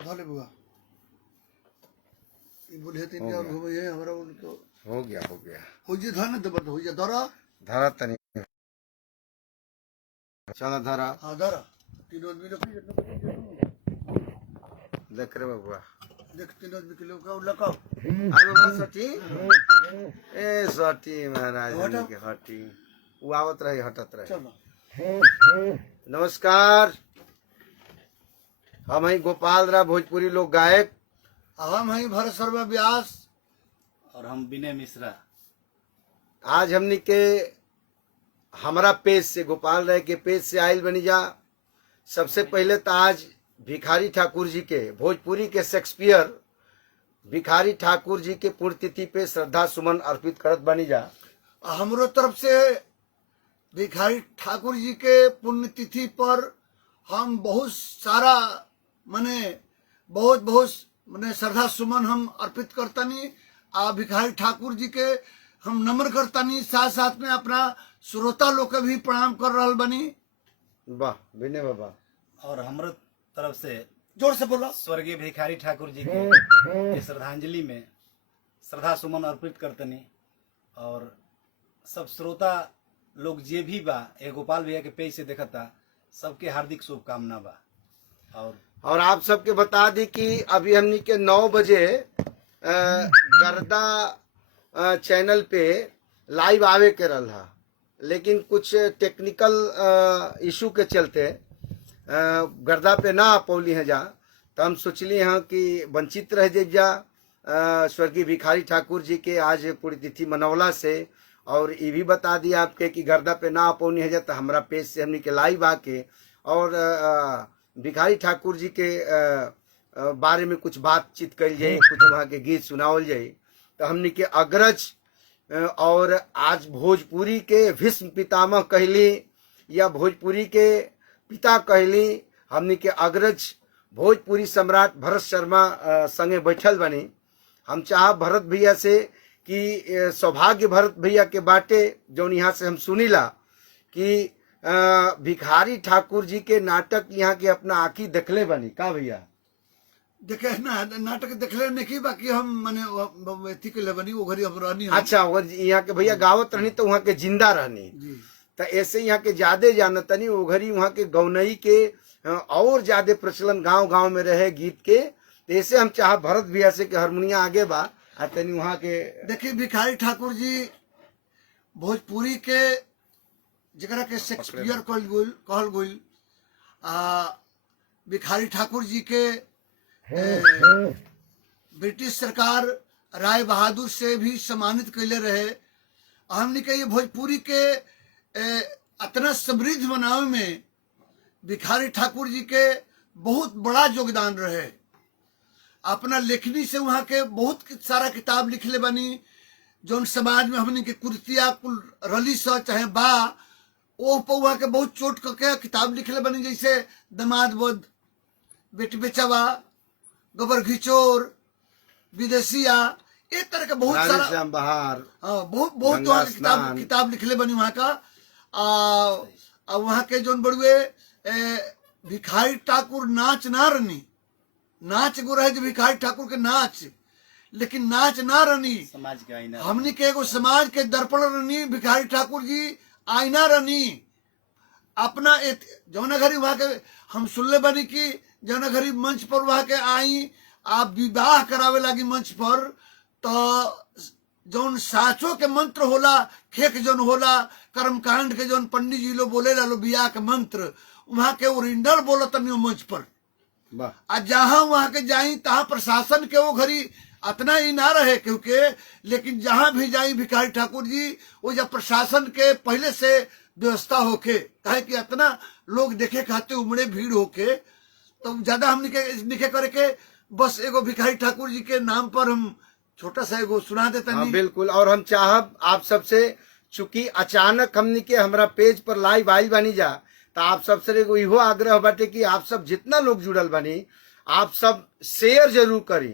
धले बुआ ये बोले तीन क्या घूमे है हमारा उन तो हो गया हो जे धन दब हो जे धरा धरा तनी चला धरा हां धरा तीन आदमी लोग देख रे बबुआ देख तीन आदमी के लोग का लगाओ अरे बस सटी ए सटी महाराज हमनी के हटी वो आवत रहे हटत रहे। चलो नमस्कार, हम ही गोपाल राव भोजपुरी लोक गायक। हम हैं भरत शर्मा व्यास और हम विनय मिश्रा। आज हमनी के हमारा पेज से गोपाल राय के पेज से आयल बनी जा। सबसे पहले तो आज भिखारी ठाकुर जी के भोजपुरी के शेक्सपियर भिखारी ठाकुर जी के पुण्यतिथि पे श्रद्धा सुमन अर्पित करत बनी जा। हमरो तरफ से भिखारी ठाकुर जी के पुण्यतिथि पर हम बहुत सारा बहुत श्रद्धा सुमन हम अर्पित करतानी। आ भिखारी ठाकुर जी के हम नम्र करतानी, साथ साथ में अपना श्रोता लोग के भी प्रणाम कर रहल बनी। वाह विनय बाबा। और हमरो तरफ से जोर से बोलो। स्वर्गीय भिखारी ठाकुर जी के श्रद्धांजलि में श्रद्धा सुमन अर्पित करतनी। और सब श्रोता लोग जे भी बा ए गोपाल भैया के पेज से देखता सबके हार्दिक शुभकामना बा। और आप सबके बता दी कि अभी हमनी के 9 बजे गर्दा चैनल पे लाइव आवे के रहा, लेकिन कुछ टेक्निकल इशू के चलते गर्दा पे ना आ पौली है जा। तो हम सोचली हैं कि वंचित रह जाए जा स्वर्गीय भिखारी ठाकुर जी के आज पुण्यतिथि मनौला से। और ये भी बता दिया आपके कि गर्दा पे ना आ पौनी है जा तो हमारा पेज से हमनी के लाइव आके और भिखारी ठाकुर जी के बारे में कुछ बातचीत कल जाए, कुछ वहाँ के गीत सुनावल जाए। तो हमनी के अग्रज और आज भोजपुरी के भीष्म पितामह कहली या भोजपुरी के पिता कहली हमनी के अग्रज भोजपुरी सम्राट भरत शर्मा संगे बैठल बनी। हम चाह भरत भैया से कि सौभाग्य भरत भैया के बाटे जौन यहाँ से हम सुनीला कि भिखारी ठाकुर जी के नाटक यहाँ के अपना आँखी देखले बनी का भैया? देखे ना नाटक देखले नहीं, बाकी हम माने एथी के बनी वो घरी हम रहनी। अच्छा, यहाँ के भैया गावत रहनी तो वहाँ के जिंदा रहनी। तो ऐसे यहाँ के ज्यादा जानत नहीं, वो घरी वहाँ के गौनई के और ज्यादा प्रचलन गांव गांव में रहे गीत के। तो ऐसे हम चाह भरत भैया से कि हारमोनिया आगे बा तनी वहाँ के देखिए भिखारी ठाकुर जी भोजपुरी के जरा के शेक्सपियर कहल गइल। भिखारी ठाकुर जी के ब्रिटिश सरकार राय बहादुर से भी सम्मानित कैले रहे। हमने के ये भोजपुरी के इतना समृद्ध बनावे में भिखारी ठाकुर जी के बहुत बड़ा योगदान रहे। अपना लेखनी से वहाँ के बहुत सारा किताब लिखले बनी, जौन समाज में हमने के कुर्तिया कुल रली सा चाहे बा ओ वहाँ के बहुत चोट करके किताब लिखले बनी, जैसे दमाद बोध, बेटी बेचवा, गोबर घिचोर, विदेशिया, एक तरह का बहुत सारा बहार बहुत वहाँ के किताब लिखले बनी वहाँ का। वहाँ के जौन बड़ुए भिखारी ठाकुर नाच ना रनी, नाच गो रहे भिखारी ठाकुर के नाच, लेकिन नाच ना रनी समाज के आईना। हमनी के एगो समाज के दर्पण रनी भिखारी ठाकुर जी, आईना रनी। अपना जौना घड़ी वहाँ के हम सुनले बनी कि जौना घड़ी मंच पर वहाँ के आई आप विवाह करावे लागी मंच पर, तो जौन साचो के मंत्र होला, खेक जौन होला, कर्मकांड के जौन पंडित जी लोग बोले लो बियाह के मंत्र, वहाँ के ओरिजिनल बोलत नहीं मंच पर। आ जहाँ वहाँ के जाई तहाँ प्रशासन के वो घड़ी अतना ही ना रहे क्योंकि, लेकिन जहाँ भी जाई भिखारी ठाकुर जी वो जब प्रशासन के पहले से व्यवस्था होके, कहे कि इतना लोग देखे खाते उमड़े भीड़ होके, तो ज्यादा हम निके करे के बस एगो भिखारी ठाकुर जी के नाम पर हम छोटा सा एगो सुना देते हैं। बिल्कुल। और हम चाहब आप सबसे, चूंकि अचानक हमनी के हमारा पेज पर लाइव आई बनी जा, तो आप सबसे एगो इहो आग्रह बाटे कि आप सब जितना लोग जुड़ल बनी आप सब शेयर जरूर करी,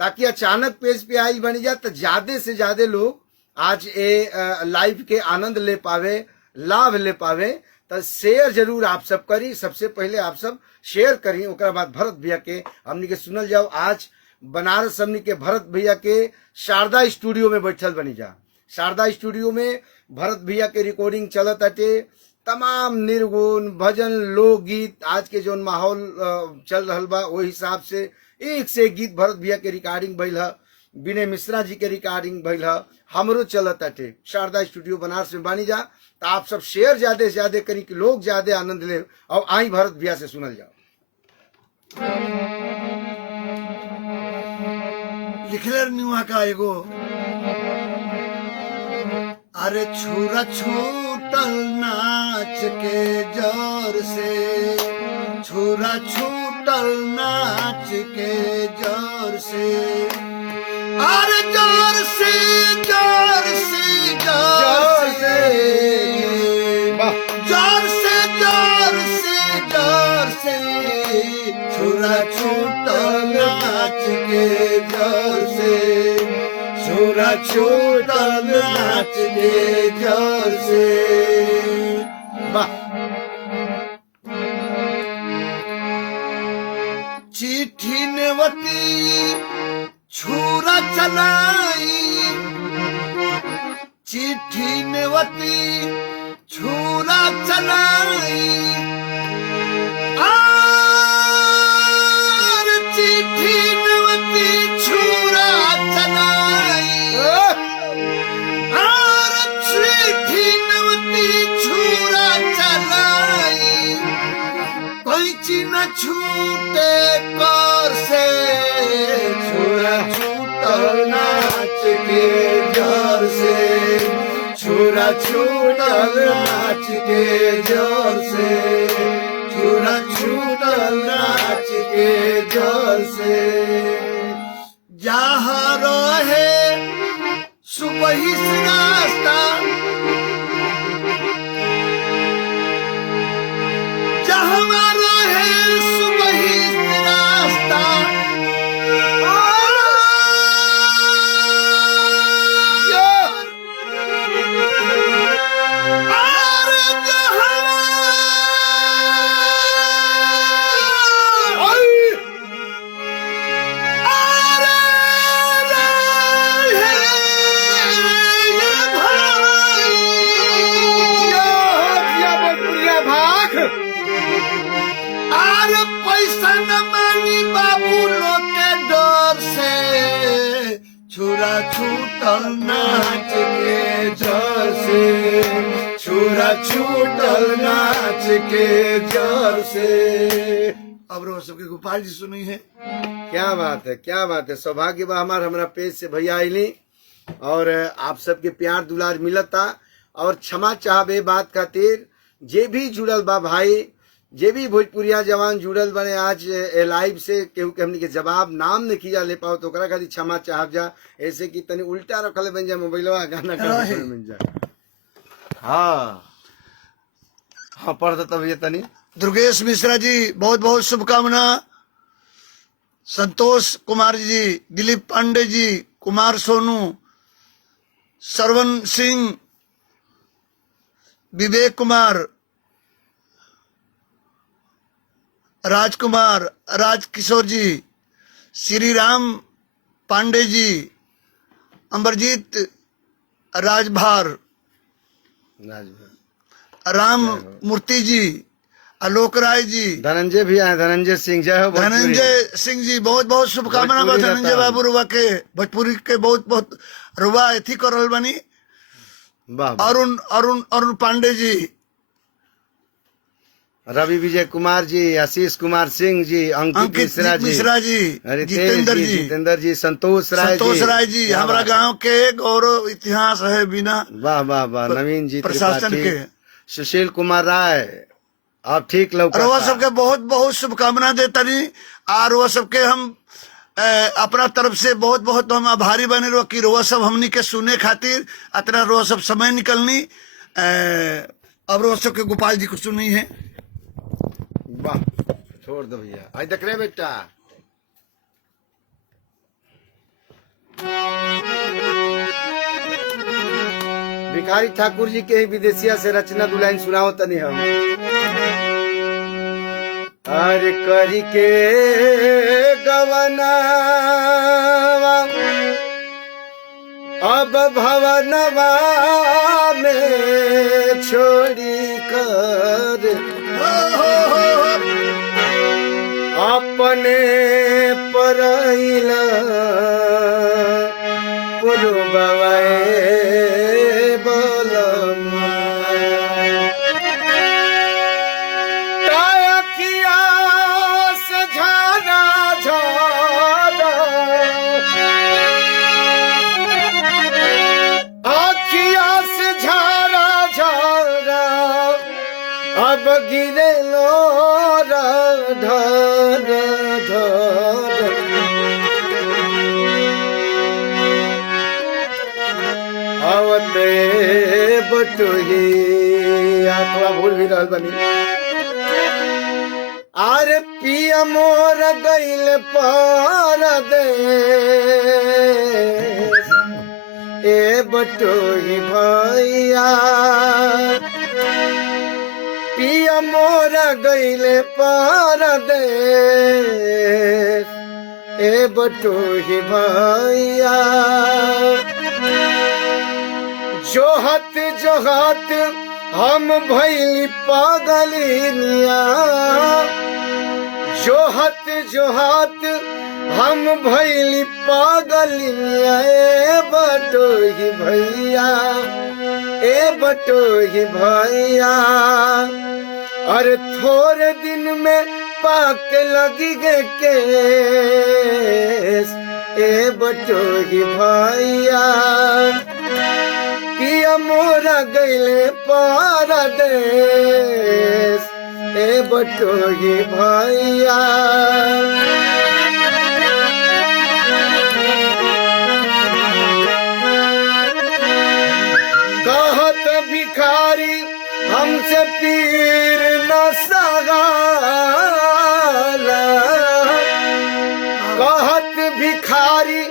ताकि अचानक पेज पे आई बनी जा तो ज्यादा से ज्यादा लोग आज ये लाइव के आनंद ले पावे, लाभ ले पावे। तो शेयर जरूर आप सब करी। सबसे पहले आप सब शेयर करी, ओकरा बाद भरत भैया के हमनी के सुनल जाओ। आज बनारस हमनी के भरत भैया के शारदा स्टूडियो में बैठल बनी जा। शारदा स्टूडियो में भरत भैया के रिकॉर्डिंग चलत अटे। तमाम निर्गुण भजन लोकगीत आज के जो माहौल चल रहा बा वो हिसाब से एक से एक गीत भरत भैया के रिकॉर्डिंग भइल है। विनय मिश्रा जी के रिकॉर्डिंग भइल है, हमरो चलत अटे। शारदा स्टूडियो बनारस में बानी जा। तो आप सब शेयर ज्यादा से ज्यादा करी कि लोग ज्यादा आनंद ले। और आई भरत भैया से सुनल जाओ। लिखले नुआ का एगो, अरे छुरा छूटल नाच के जोर से, छुरा छूटल नाच के जोर से, अरे जोर से जोर से जोर से जोर से जोर से जोर से, छुरा छूटल नाच के जोर से, छुरा छूटल नाच के जोर से। वाह। चिट्ठी नेवती छुरा चलाई, चिट्ठी नेवती छुरा चलाई, और चिट्ठी नेवती छुरा चलाई, और चिट्ठी नेवती छुरा चलाई, कैंची न छूटे कर से, छुरा छूटल नाच के जोर से, छुरा छूटल नाच के जोर से, छुरा छूटल नाच के जोर से। जहाँ रहे सुबही से रास्ता, जहाँ रहे सुबही से रास्ता, पैसा न मांगी बाबू लोग के डर से, छुरा छूटल नाच के जोर से, छुरा छूटल नाच के जोर से। अब रो सबके गोपाल जी सुनी है। क्या बात है, क्या बात है। सौभाग्य बा हमार हमरा पेज से भैया आईली और आप सबके प्यार दुलार मिलता। और क्षमा चाहबे बात खातिर जे भी जुड़ल बा भाई, जे भी भोजपुरिया जवान जुड़ल बने आज लाइव से, केहू के हमनी के जवाब नाम नहीं किया ले पाओ तो ओकरा खातिर क्षमा चाहब जा। ऐसे कि तनी उल्टा रखल बन जा मोबाइलवा, गाना कर बन जा। हाँ हाँ, पढ़ दो तब ये तनी। दुर्गेश मिश्रा जी बहुत बहुत शुभकामना। संतोष कुमार जी, दिलीप पांडे जी, कुमार सोनू, सरवन सिंह, विवेक कुमार, राजकुमार, राजकिशोर जी, श्री राम पांडे जी, अमरजीत राजभार, राम मूर्ति जी, आलोक राय जी, धनंजय भी आए, धनंजय सिंह, जय हो भोजपुरी। धनंजय सिंह जी बहुत बहुत शुभकामना बा। भोजपुरी धनंजय रतन। बाबू रुआ के भोजपुरी के बहुत बहुत रुआ एथी कर रहल बनी। वाह वाह। अरुण अरुण अरुण पांडे जी, रवि विजय कुमार जी, आशीष कुमार सिंह जी, अंकित मिश्रा जी, जितेंद्र जितेंद्र जी, संतोष राय जी, क्या हमारा बात है। गांव के गौरव इतिहास है बिना वाह वाह वाह। नवीन जी प्रशासन त्रिपाठी, के। सुशील कुमार राय, आप ठीक और वह लौका। सबके बहुत बहुत शुभकामना देता नहीं। और वह सबके हम अपना तरफ से बहुत बहुत हम आभारी बने रहो कि रोआ सब हमनी के सुने खातिर अतना रोआ सब समय निकलनी। अब रोआ सबके गोपाल जी को सुनी है। वाह, छोड़ दो भैया। आज देख रहे बेटा, भिखारी ठाकुर जी के ही विदेशिया से रचना दुलाइन सुनाओ तनी हम। अरे करी के गवना अब भवनवा में छोड़ी कर अपने परैला पुरबवाए बोलम तायकिया से झारा झारा आखिया से झारा झारा अब गिरे लोरा धर धर आवते बटुही आत्मा भूल भी रहल बनी। आरे पिया मोर गइल पार दे ए बटुही भैया पिया मोर गइल पार दे ए बटुही भैया जोहत जोहत हम भैली पागलिनिया जोहत जोहत हम भैली पागलिनिया ए बटोही भैया ए बटोही भैया अरे थोड़े दिन में पाके लगी गे केस ए बटोही भैया पिया मोरा गइले पारदेस ए बटोही भैया कहत भिखारी हमसे पीर न सगाला कहत भिखारी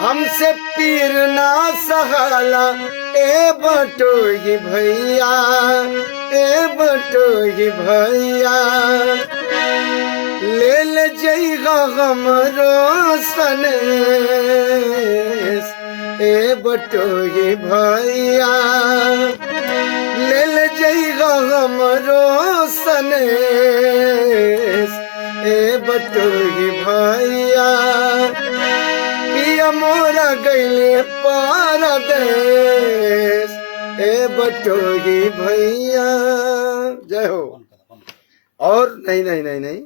हमसे पीर ना सहाला ए बटोही भैया ए बटोही भैया ले ले जइगा हमरो सनेस ए बटोही भैया ले ले जइगा हमरो सनेस ए बटोही भैया पिया मोरा गइले पारदेस ए बटोही भैया। जय हो। और नहीं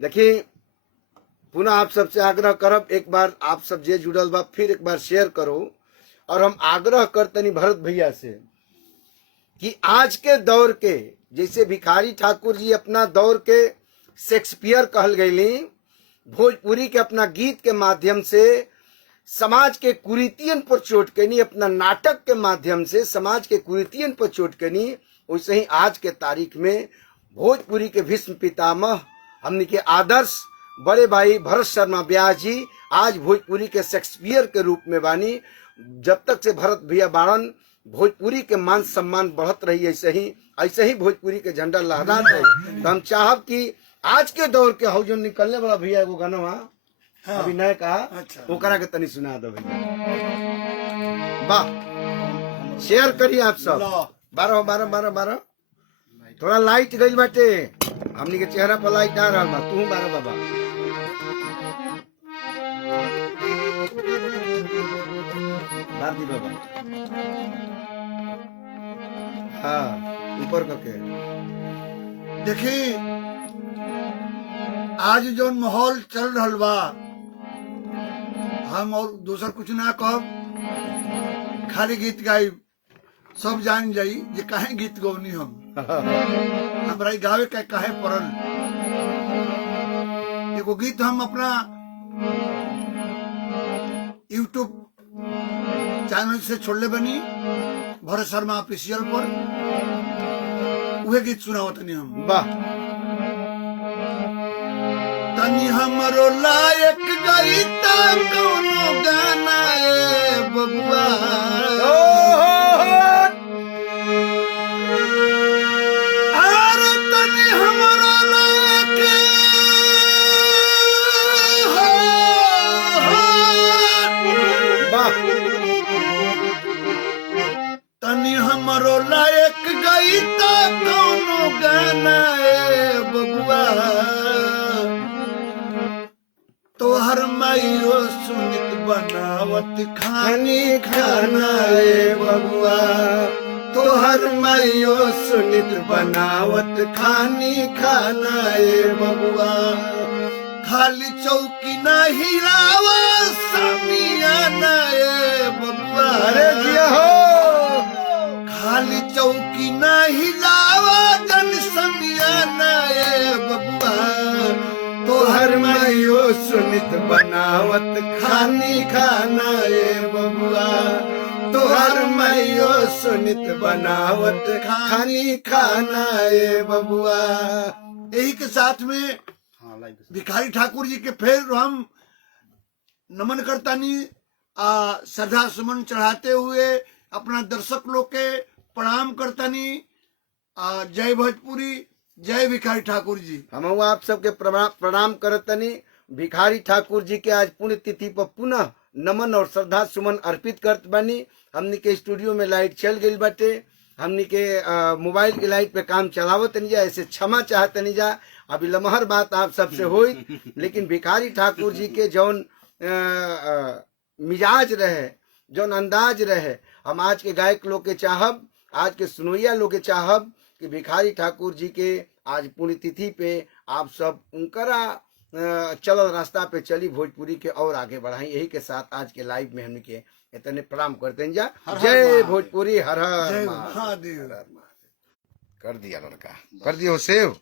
देखिए पुनः आप सबसे आग्रह करब एक बार आप सब जे जुड़ल बा फिर एक बार शेयर करो और हम आग्रह करतनी भरत भैया से कि आज के दौर के जैसे भिखारी ठाकुर जी अपना दौर के शेक्सपियर कहल गईली भोजपुरी के अपना गीत के माध्यम से समाज के कुरीतियन पर चोट कनी अपना नाटक के माध्यम से समाज के कुरीतियन पर चोट कनी वैसे ही आज के तारीख में भोजपुरी के भीष्म पितामह हमने के आदर्श बड़े भाई भरत शर्मा व्यास जी आज भोजपुरी के शेक्सपियर के रूप में बानी। जब तक से भरत भैया बाड़न भोजपुरी के मान सम्मान बढ़त रही ऐसे ही भोजपुरी के झंडा लहरात रही। तो हम चाहब कि आज के दौर के हौ जो निकलने वाला भैया एगो गाना हाँ। अभी नया कहा अच्छा। वो करा के तनी सुना दो भैया वाह शेयर करिए आप सब 12 थोड़ा लाइट गई बाटे हमनी के चेहरा पर लाइट आ रहा बा तू 12 बाबा दादी बाबा हाँ ऊपर करके देखी आज जो माहौल चल रहा बा हम और दूसर कुछ ना कहब खाली गीत गाई सब जान जाई जे काहे गीत गौनी हम हमरा गावे के काहे पड़ल। एगो गीत हम अपना YouTube चैनल से छोड़ले बनी भरत शर्मा ऑफिशियल पर उहे गीत सुनाओ तनी हम वाह तनी हमरो लायक गई ता कौनो गाना ए बबुआ माई तो कौनो गाना ए बबुआ तोहर माइयो सुनित बनावत खानी खाना ए बबुआ तोहर माइयो सुनित बनावत खानी खाना ए बबुआ खाली चौकी ना हिलावा समियाना ए बबुआ अरे जिया हो खाली चौकी ना हिलावा जन समियाना ए बबुआ तोहर माइयो सुनित बनावत खानी खाना ए बबुआ तोहर माइयो सुनित बनावत खानी खाना ए बबुआ। यही के साथ में हाँ लाइव भिखारी ठाकुर जी के फिर हम नमन करतानी श्रद्धा सुमन चढ़ाते हुए अपना दर्शक लोग के प्रणाम करतानी। जय भोजपुरी, जय भिखारी ठाकुर जी। हम आप सबके प्रणाम करतनी। भिखारी ठाकुर जी के आज पुण्य तिथि पर पुनः नमन और श्रद्धा सुमन अर्पित करत बानी। हमनी के स्टूडियो में लाइट चल गई बाटे, हमनी के मोबाइल की लाइट पे काम चलावत नहीं जा, ऐसे क्षमा चाहत नहीं जा। अभी लमहर बात आप सबसे हुई, लेकिन भिखारी ठाकुर जी के जौन मिजाज रहे, जौन अंदाज रहे, हम आज के गायक लोग के चाहब, आज के सुनोइया लोग के चाहब कि भिखारी ठाकुर जी के आज पुण्यतिथि पे आप सब उनकरा चलल रास्ता पे चली भोजपुरी के और आगे बढ़ाई। यही के साथ आज के लाइव में हमने के इतने प्रणाम करते हैं जा। जय भोजपुरी, हर हर जय महादेव। महादेव। कर दिया लड़का, कर दियो सेव।